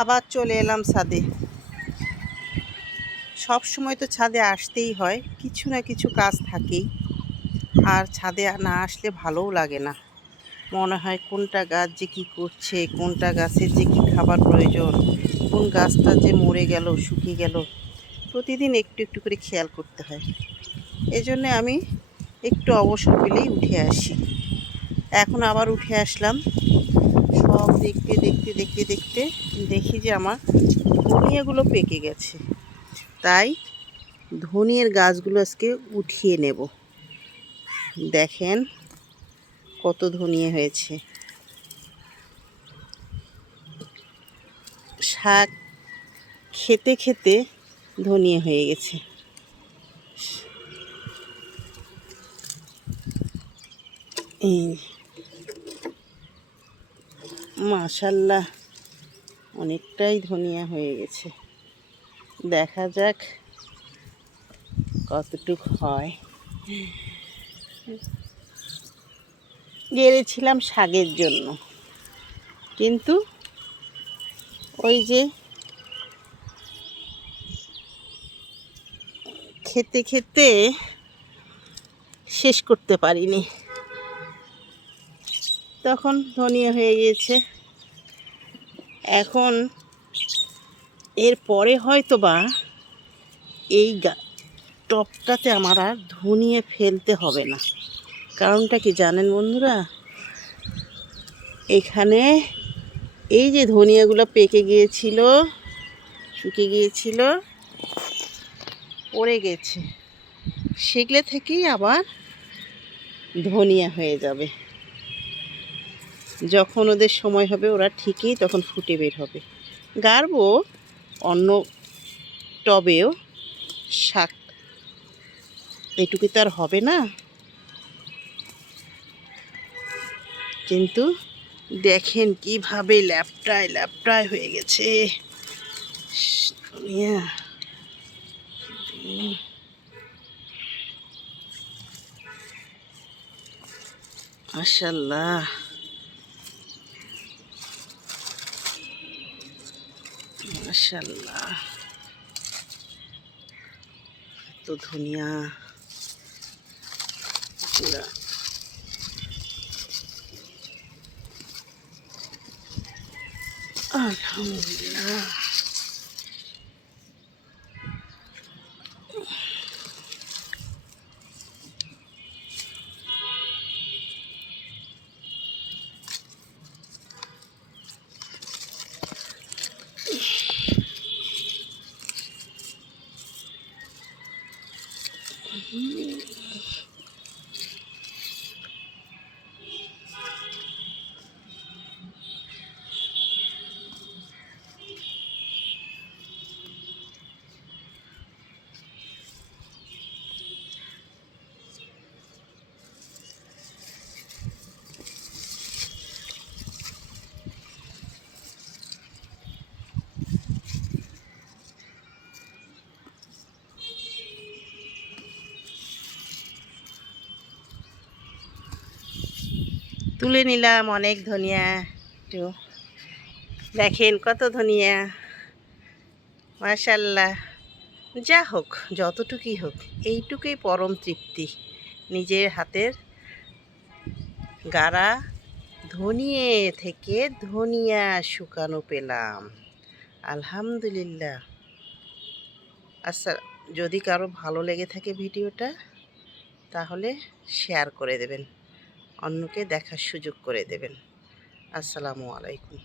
আবার চলে এলাম ছাদে। সব সময় তো ছাদে আসতেই হয়, কিছু না কিছু কাজ থাকেই। আর ছাদে না আসলে ভালোও লাগে না, মনে হয় কোনটা গাছ যে কী করছে, কোনটা গাছের যে কী খাবার প্রয়োজন, কোন গাছটা যে মরে গেল, শুকিয়ে গেল, প্রতিদিন একটু একটু করে খেয়াল করতে হয়। এজন্য আমি একটু অবসর পেলেই উঠে আসি। এখন আবার উঠে আসলাম, সব দেখতে দেখতে দেখতে দেখতে দেখি যে আমার ধনিয়াগুলো পেকে গেছে। তাই ধনিয়ার গাছগুলো আজকে উঠিয়ে নেব। দেখেন কত ধনিয়া হয়েছে। শাক খেতে খেতে ধনিয়া হয়ে গেছে। মাশাল্লাহ, অনেকটাই ধনিয়া হয়ে গেছে। দেখা যাক কতটুক হয়। গেড়েছিলাম শাকের জন্য, কিন্তু ওই যে খেতে খেতে শেষ করতে পারিনি, তখন ধনিয়া হয়ে গিয়েছে। এখন এরপরে হয়তো বা এই টবটাতে আমার আর ধনিয়া ফেলতে হবে না। কারণটা কি জানেন বন্ধুরা? এখানে এই যে ধনিয়াগুলো পেকে গিয়েছিল, শুকিয়ে গিয়েছিল, পড়ে গেছে, সেগুলো থেকেই আবার ধনিয়া হয়ে যাবে। যখন ওদের সময় হবে ওরা ঠিকই তখন ফুটে বের হবে। গাড়বো অন্য টবেও শাক, এটুকু তো আর হবে না। কিন্তু দেখেন কিভাবে ল্যাপটায় ল্যাপটায় হয়ে গেছে ধনিয়া। মাশাআল্লাহ, মাশাআল্লাহ, তো ধনিয়া পুরা। আলহামদুলিল্লাহ। তুলে নিলাম অনেক ধনিয়া। একটু দেখেন কত ধনিয়া, মাশাআল্লাহ। যা হোক, যতটুকুই হোক, এইটুকুই পরম তৃপ্তি। নিজের হাতের গাড়া ধনিয়ে থেকে ধনিয়া শুকানো পেলাম, আলহামদুলিল্লাহ। আচ্ছা, যদি কারো ভালো লেগে থাকে ভিডিওটা, তাহলে শেয়ার করে দেবেন, অন্যকে দেখার সুযোগ করে দেবেন। আসসালামু আলাইকুম।